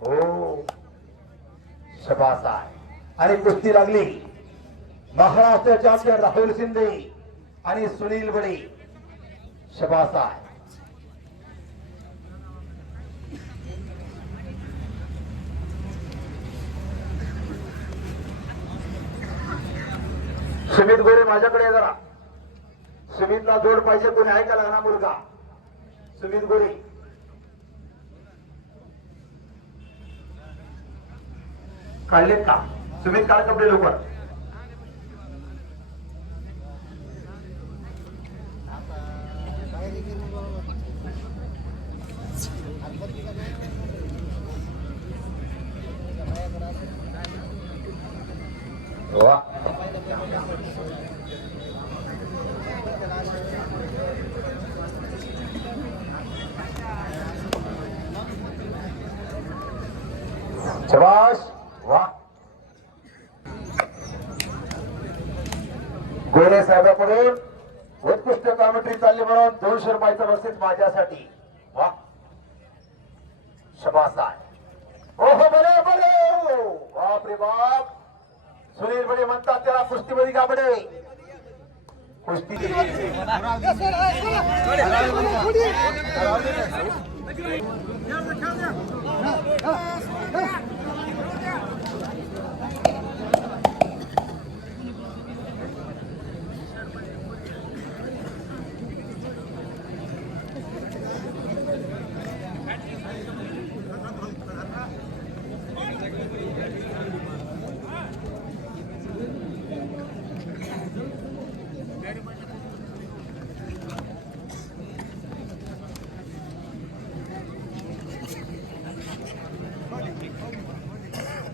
हो. शबास आणि कुस्ती लागली. महाराष्ट्र चॅम्पियन राहुल शिंदे आणि सुनील बडे. शबास सुमित गोरे माझ्याकडे जरा. सुमितला जोड पाहिजे कोणी आहे का लहाना मुलगा. सुमित गोरे. काढलेत का? सुमित काढ कपडे लवकर. वा. शबाश वा गोरे साहेबांकडून उत्कृष्ट कॉमेंट्री चालली म्हणून दोनशे रुपयाचं बक्षीस माझ्यासाठी. वा. शबास ओहो बरे बरे. बाप रे बाप. सुनील बडे म्हणतात त्याला कुस्तीमध्ये का बडे कुस्ती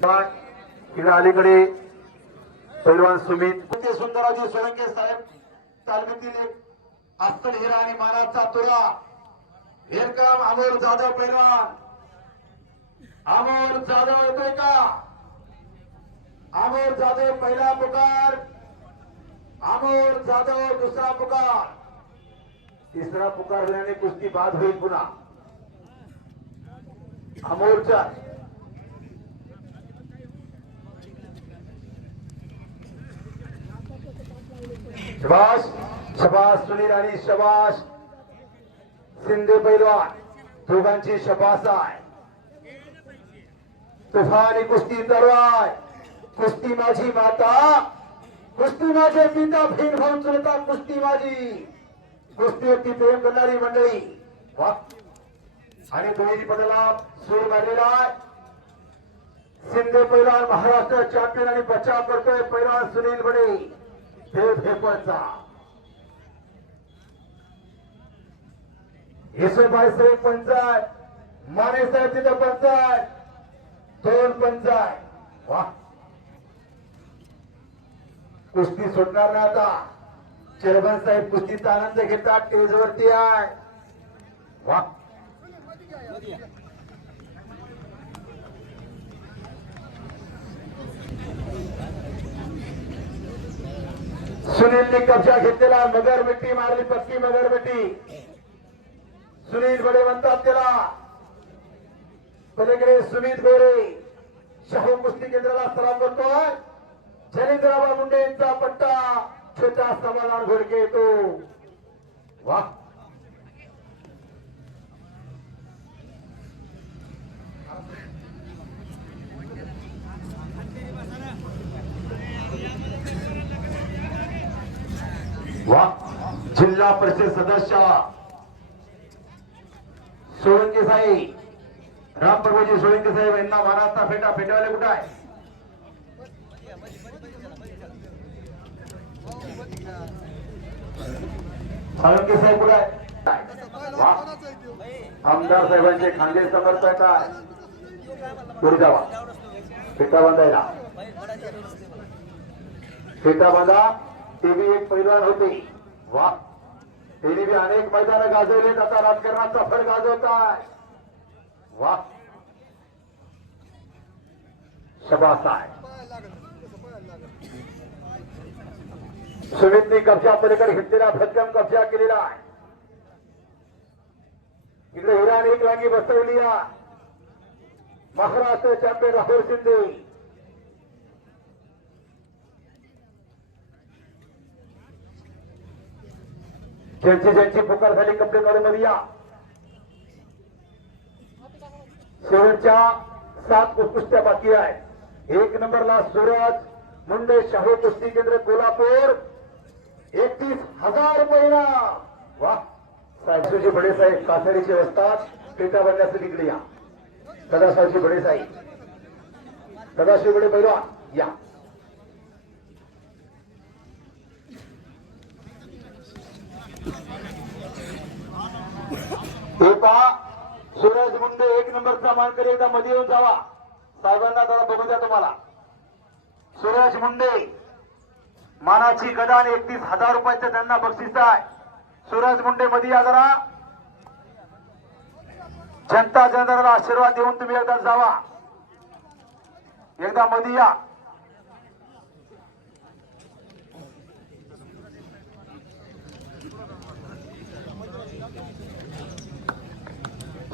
तिला अलीकडे पैलवान सुमित. ते सुंदराजी सोळंके साहेब तालमीतील एक अस्सल हिरा आणि मानाचा तुला. हेरकाम अमोल जाधव पैलवान. अमोल जाधव येतोय का? अमोल जाधव पहिला पुकार. अमोल जाधव दुसरा पुकार. तिसरा पुकार झाल्याने कुस्ती बाद होईल पुन्हा. अमोलच्या शबाश शबाश सुनील आणि शबाश शिंदे पैलवान दोघांची शबास आहे. तुफानी कुस्ती तरवाय कुस्ती माझी माता कुस्ती माझे पिता भीम भाऊ चुलता कुस्ती माझी. कुस्तीवरती प्रेम करणारी मंडळी वा. आणि दोन्ही पदाला सूर मारलेला आहे. शिंदे पैलवान महाराष्ट्र चॅम्पियन आणि बचाव करतोय पैलवान सुनील बडे. खेळ फेकवायचा येसोबाई साहेब पंचायत माने साहेब तिथं पंचायत दोन पंचायत वा. कुस्ती सुटणार नाही आता. चेअरमन साहेब कुस्तीचा आनंद घेतात टेजवरती आहे. वा. सुनीलने कब्जा घेतलेला मगरबेटी मारली पक्की मगरबेटी सुनील बडे म्हणतात त्याला पलीकडे सुमित गोरे शाहू कुस्ती केंद्राला सलाम करतोय जलेंद्रबाबा मुंडे यांचा पट्टा छोटा समाधान घोडके येतो. वा वा. जिल्हा परिषद सदस्य. सोळंके साहेब रामप्रभूजी सोळंके साहेब यांना महाराष्ट्र फेटा फेटावाले कुठं आहे? सोळंके साहेब कुठं आहे? आमदार साहेबांचे खांदे समर्थक आहे. गुरुजावा फेटा बांधायला. फेटा बांधा. ते बी एक पैलवान होते. वा. त्यांनी बी अनेक मैदान गाजवले आता राजकारणाचा सफळ गाजवताय. वा. शबासाय सुमितनी कब्जा पलीकडे घेतलेला भक्कम कब्जा केलेला आहे. इकडे हिराने एक वांगी बसवली महाराष्ट्र चॅम्पियन राहुल शिंदे. ज्यांची ज्यांची पुकार झाली कपडे काढून मध्ये या. शेवटच्या सात कुस्त्या बाकी आहे एक नंबरला सूरज मुंडे शाहू कुस्ती केंद्र कोल्हापूर. एकतीस हजार महिना. वा साहेबजी बडे साहेब कासारीचे असतात पेटा बनण्यासाठी इकडे या. सदाशिवजी बडे साहेब सदाशिव बडे पैलवा या. हे पहा सूरज मुंडे एक नंबरचा मानकरी एकदा मध्ये येऊन जावा. साहेबांना जरा बघू द्या तुम्हाला. सूरज मुंडे मानाची गदान एकतीस हजार रुपयाचं त्यांना बक्षीस आहे. सूरज मुंडे मध्ये या जरा. जनता जनाला आशीर्वाद देऊन तुम्ही एकदा जावा. एकदा मध्ये या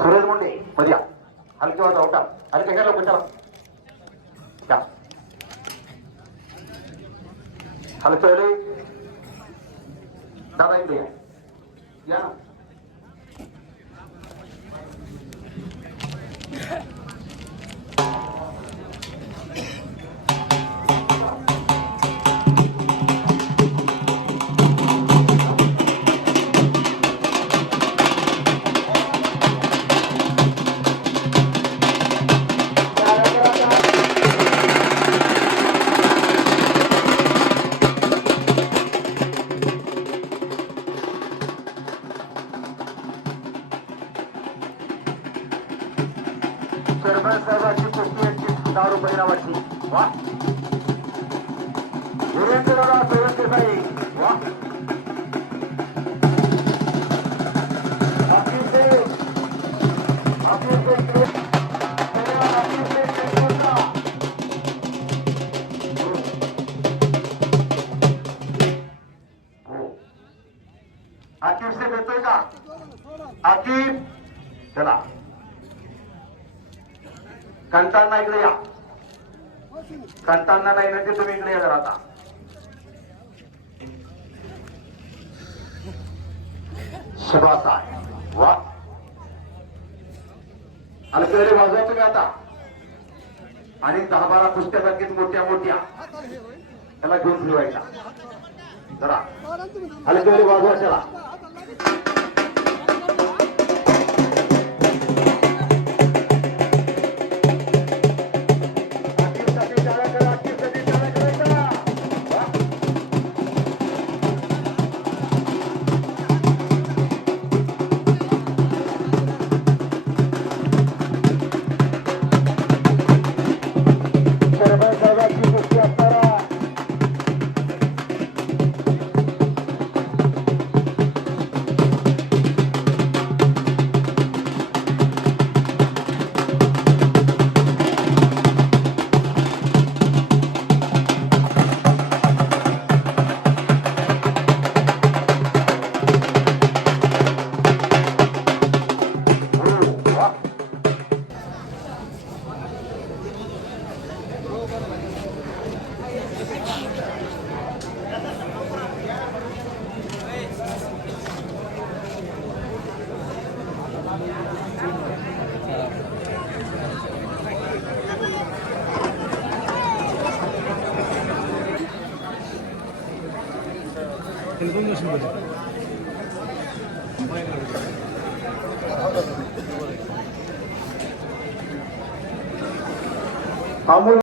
सूरज मुंडे मध्ये या हलके वाजा उठा हलके घ्या लोक चला या हलके रे सरदार साहेबांची कुस्ती एकतीस दहा रुपये वा. वीरेंद्रराव सोळंके वा. आकिब हो. का? आकिब चला. कंटांना इकडे या. कंटांना नाही म्हणजे तुम्ही इकडे या जरा आता. सुभाष आहे. वा. अलकडे वाजवा तुम्ही आता. आणि दहा बारा कुस्त्या बाकीत मोठ्या मोठ्या. त्याला घेऊन फिरवायचा. जरा. अलकडे वाजवा त्याला अमोल